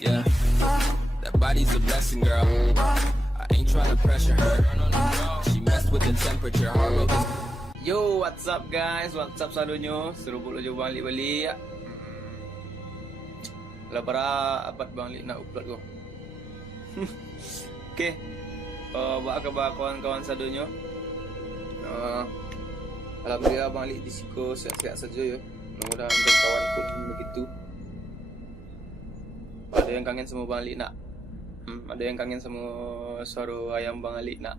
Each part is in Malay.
Yeah, that body's a blessing, girl. I ain't trying to pressure her. She messed with the temperature, heart rate is... Yo, what's up guys? What's up sadonyo? Serubut lo jo balik-balik. Lah para abad balik nak upload ko. Okay. Buat khabar kawan-kawan sadonyo. Alhamdulillah balik di siko sihat-sihat saja ya. Mudah-mudahan kawan pun begitu. Ada yang kangen sama Bang Ali nak? Ada yang kangen sama suara ayam Bang Ali nak?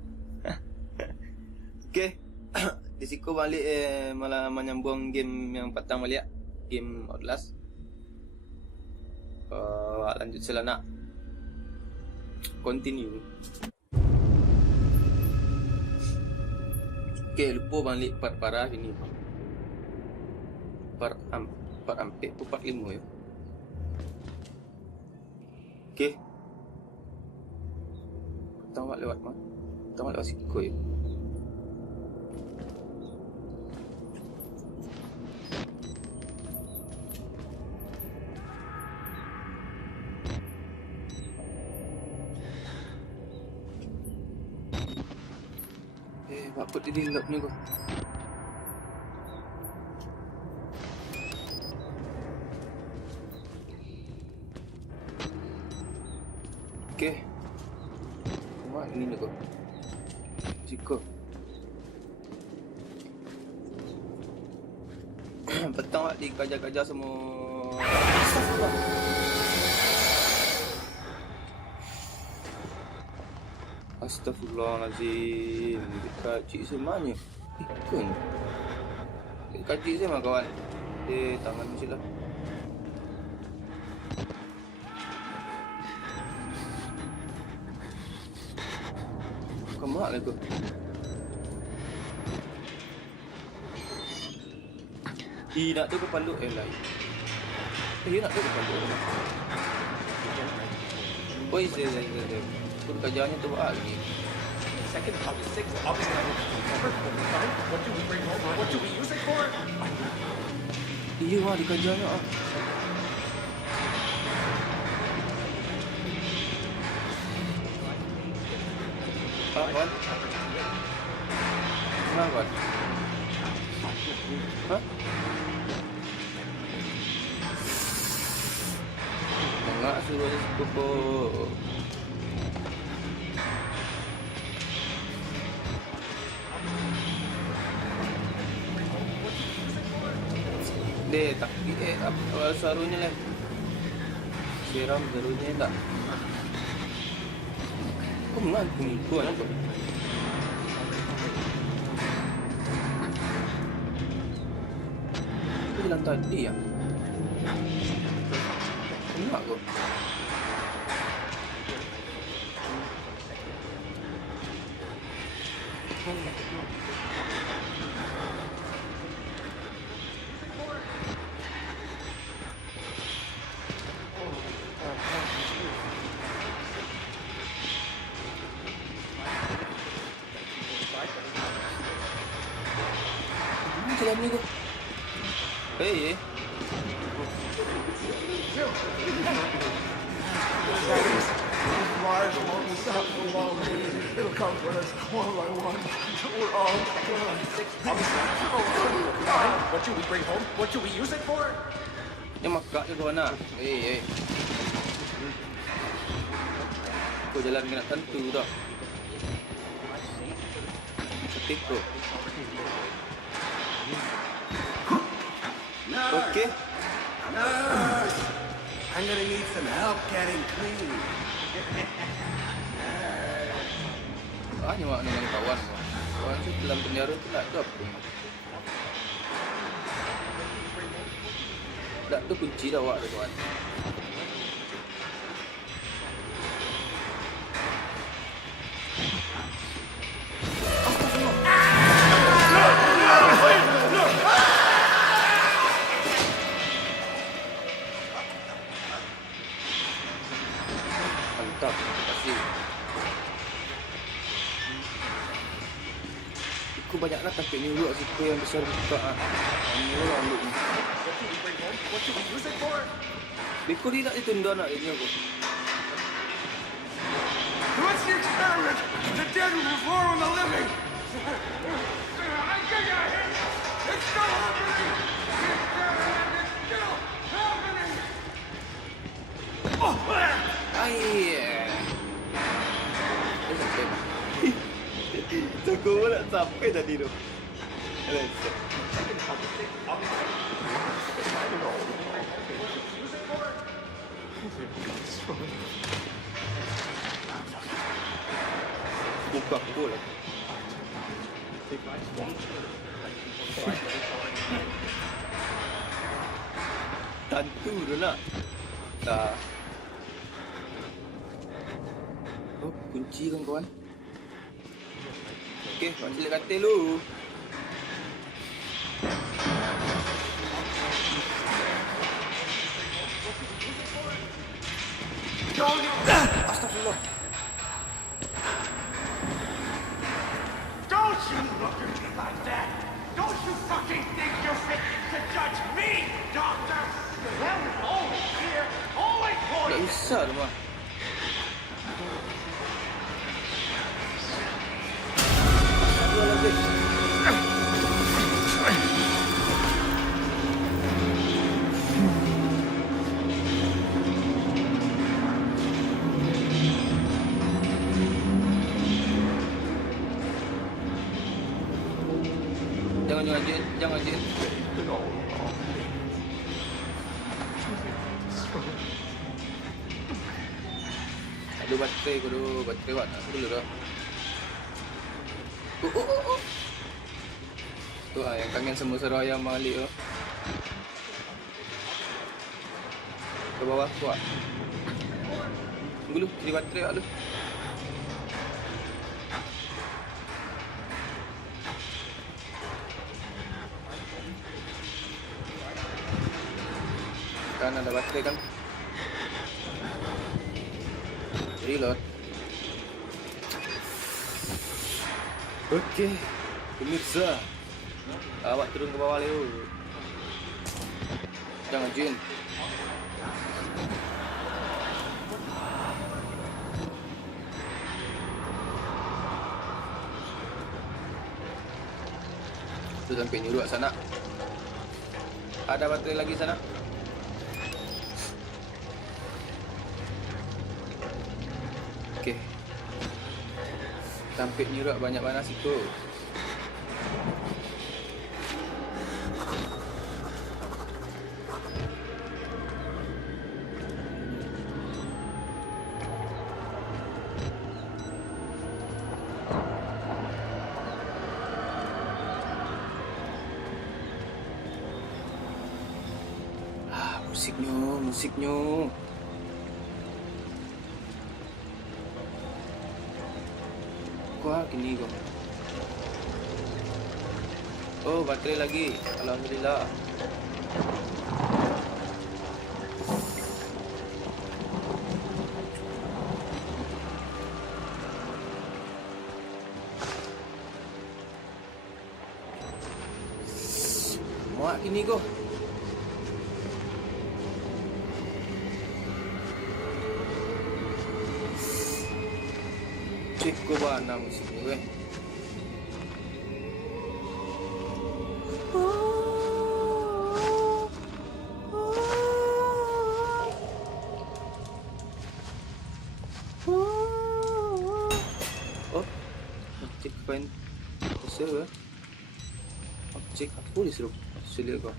Okay. Di siku balik malah menyambung game yang petang balik, game Outlast. Lanjut sila nak continue. Okay, lupa balik part parah ini. Part hampir 45 ya. Okay. Petang balik lewat mana? Petang balik lewat siku ya. Apa dia gelap ni kau? Okay. Mak ini ni kau. Jika petang tak dikajar-kajar semua. Astagfirullahaladzim. Dekat cik saya mana? Kan? Dekat cik saya mana kawan? Tangan macam lah. Bukan mak lah tu. Nak tu kepaluk lain. Nak tu kepaluk. Oh, iya. Kerjanya tu buat lagi. Second August 6th, August 9th. What do we bring home? What do we use it for? Iya lah, di kerjanya ah. Kawan? Kenapa? Hah? Enggak suruh dia cukup. Tak apa sarunya lah. Siram sarunya tak. Kau mengaku tuan apa? Kau bilang tadi ya? Kenapa kau? Macam ni kau. Hey. Lives won't stop for long. It'll come for us one by one. We're all gone. August 9th. What should we bring home? What should we use it for? Yang makak je kawan nak. Hey. Kau jalan kena tentu dah. Ketik tu. Okay. Nurse! I'm gonna need some help getting clean. Hanya mak dengan kawan. Kawan tu dalam penjara tu nak tu apa? Tak tu kunci dah awak tu kawan. Mantap, terima kasih. Aku banyak nak takut ni dulu siapa yang besar buka ah. Ini lah look ni. What should we bring home? What should we use it for? Beko dia nak ditunda nak ini aku. What's the experiment? The dead will roar on the living. I get you hit. It's still happening. It's still happening. Ai. Tunggu nak sampai tadi tu. Buka pula. Tentu tu nak. Tak. Oh, kunci kan kawan. Okey, masih sila katil lu. Astagfirullah. Don't you look at me like that. Don't you fucking think you're fit to judge me, Doctor. The hell is always here, always for Tak you. usah tu mah. Jangan Jin, jangan Jin. Ada baterai ko tu, baterai wak nak dulu dah. Tu yang kangen semua seru ayam balik tu. Ke bawah kuat. Tunggu dulu, jadi baterai wak dulu. Kan ada baterai kan. Reload. Okey, pemirsa, awak turun ke bawah dulu. Jangan Jin. Tu sampai nyuruh sana. Ada baterai lagi sana. Okey. Sampai nyuruh banyak panas itu. Musiknya. Kuat ini kok. Oh, baterai lagi. Alhamdulillah. Muat ini kok. Cik ko ba na musik ni weh. Oh, cik pen. Apa? Cik aku disuruh selia kau.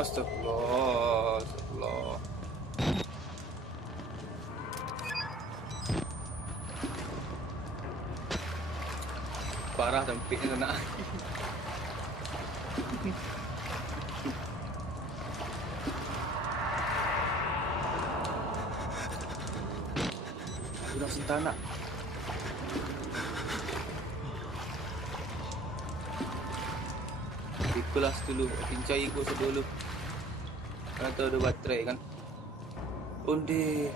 Astagfirullah, astagfirullah. Parah tempiknya nak. Budak sentanak. Di kelas dulu, pincai ikut dulu. Karena tahu ada baterai kan. Onde.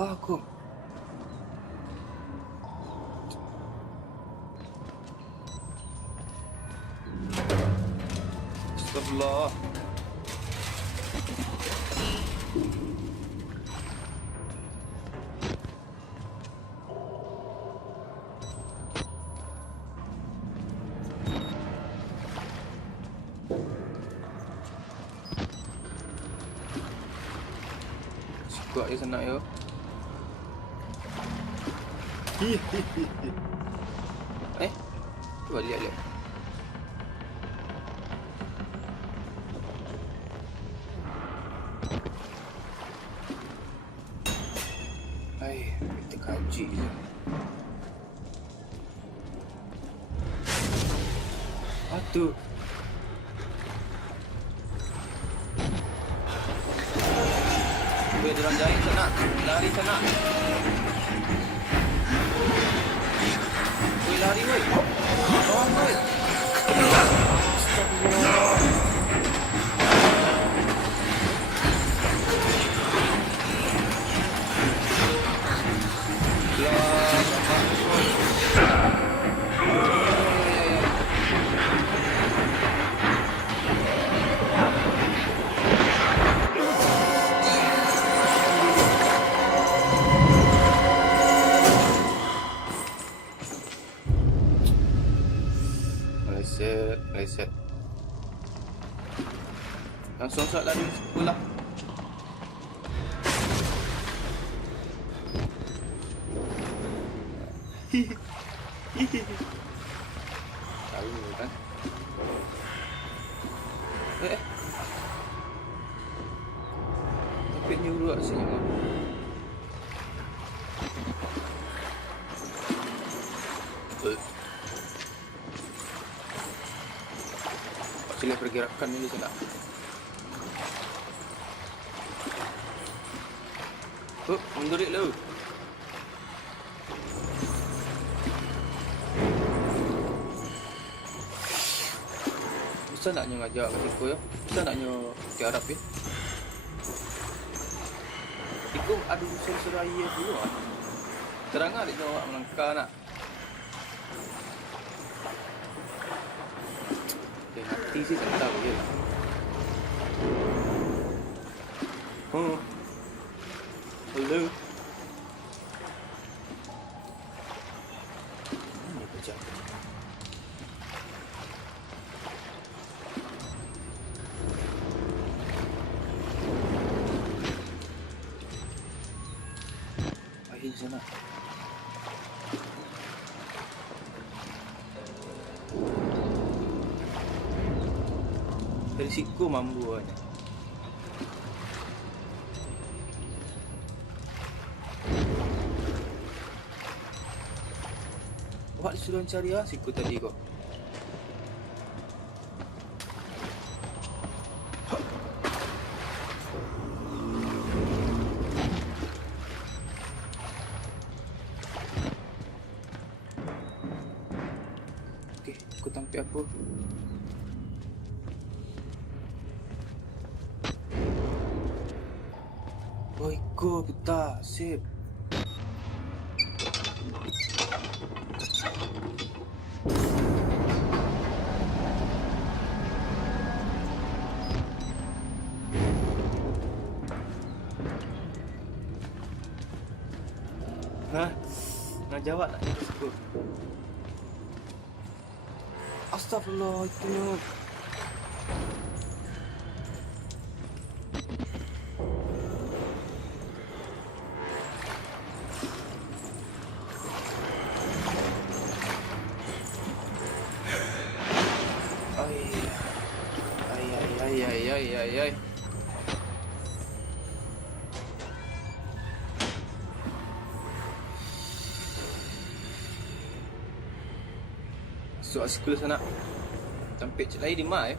Aku. Astagfirullah. Kuat dia sana yo. Cuba lihat. Kita kaji je. Aduh. Weh, dia orang jahit sana. Lari sana. Weh, lari weh. Tolong weh. Astagfirullah. Meleset. Langsung shot lari sekolah. Tahu kan? Tapi nyuruh sini. Sila pergerakan dulu sana. Mundur dulu. Bisa naknya ngajak aku ya? Bisa naknya ke Arab ya? Iku adu seraya dulu ah. Terang ada jawab melangkah nak. Mati sih tak tahu je lah. Hello. Ini pecah. Akhir sana. Dari siku mampu aja. Awak disuruh cari siku tadi kok. Okey, aku tampil apa? Oh, ikut peta, sip. Nak jawab tak ni tersebut? Astagfirullah, itu. Ay. So sekolah sana. Sampai cik lain di mak ya.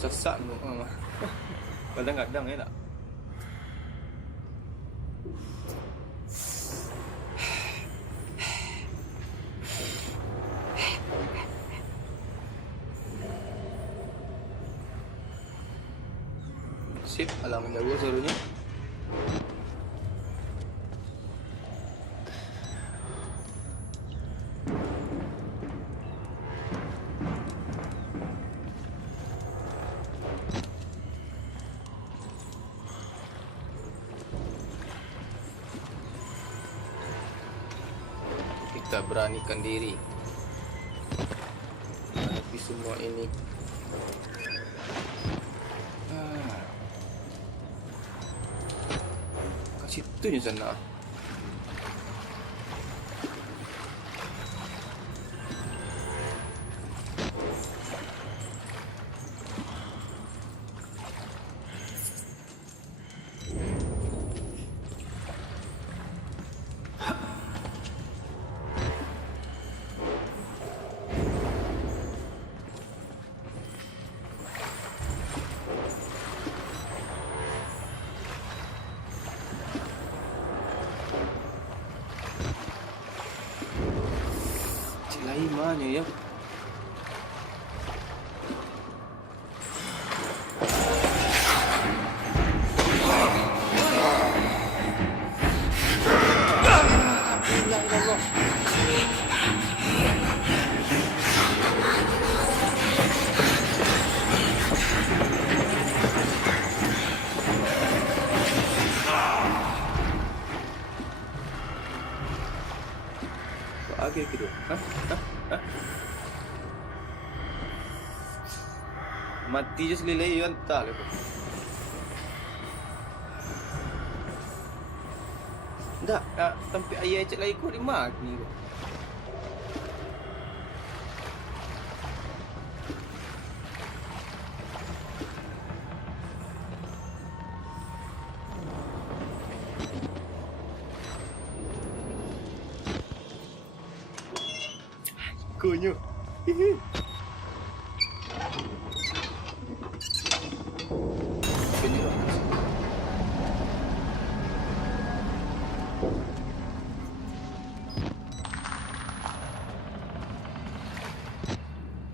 Sesak tu. Kadang-kadang ya tak. Sip, alah menjaga suaranya. Kita beranikan diri menghadapi semua ini. Kat situ je sana. Lain mana ya? Agak gitu. Hah? Mati je selilai kan tak ke? Tak, tempat ayah cek lagi kau di mana ni kau? Konyo.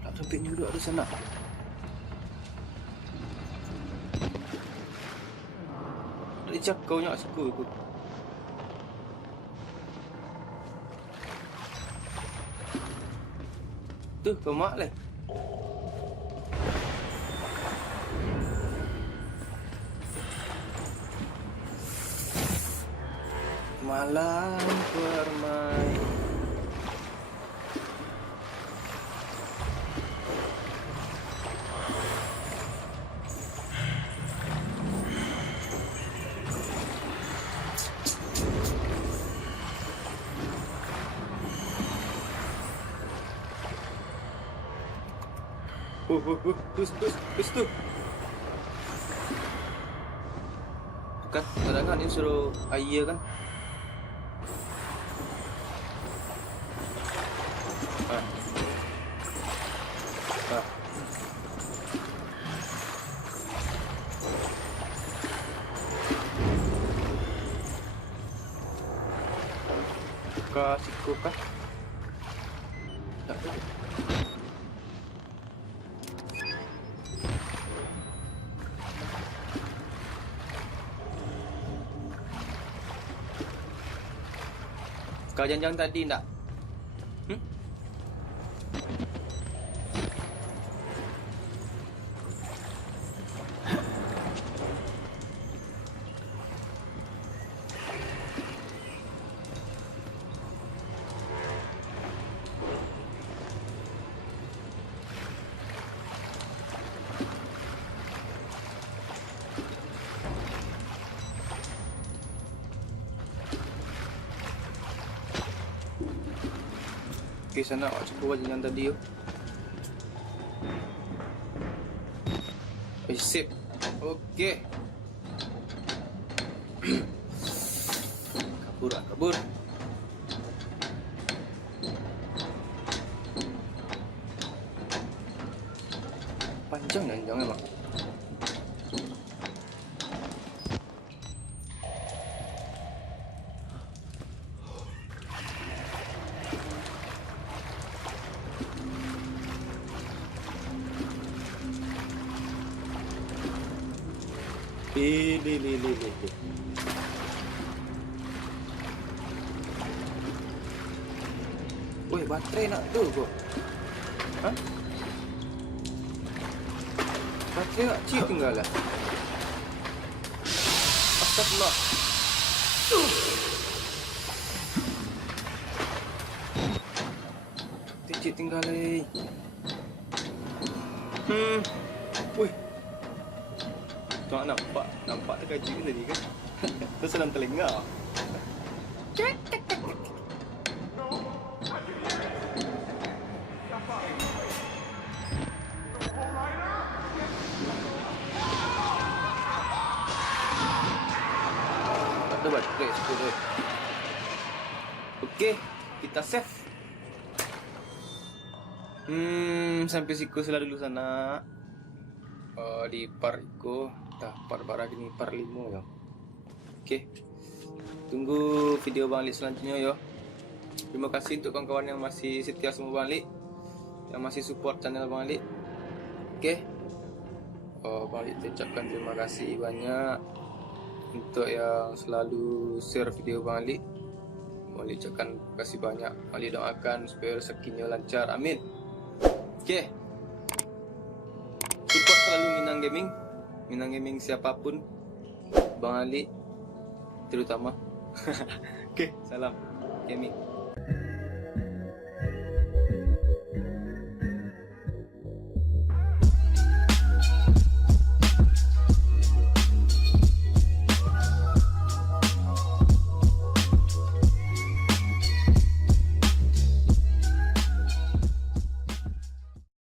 Tak sampai ni duduk ada sana. Tak cakap nyak suka aku. Tu kau mak lah. Malam permai. Bus tu. Kan kadang-kadang ni suruh ayah kan. Kasih kah? Tak ada. Kau jangan tadi tak? Okey, sana awak cuba yang tadi tu. Sip. Okey. Kabur. Panjang memang. Li. Woi, baterai nak tu kok. Ha? Baterai nak cik tinggal lah. Astagfirullah. Cik tinggal lagi. Woi. Tak nampak terkejut tadi kan? Tu salam telinga. Ada baterai sepuluh. Okey, kita save. Sampai siku sila dulu sana. Di par iko, par barang ini par 5 ya. Okey. Tunggu video Bang Lik selanjutnya ya. Terima kasih untuk kawan-kawan yang masih setia sama Bang Lik, yang masih support channel Bang Lik. Okey. Bang Lik ucapkan terima kasih banyak untuk yang selalu share video Bang Lik. Bang Lik ucapkan terima kasih banyak. Bang Lik doakan supaya rezekinya lancar. Amin. Okey. Support selalu Minang Gaming siapapun, Bang Ali terutama. Okey, salam gaming.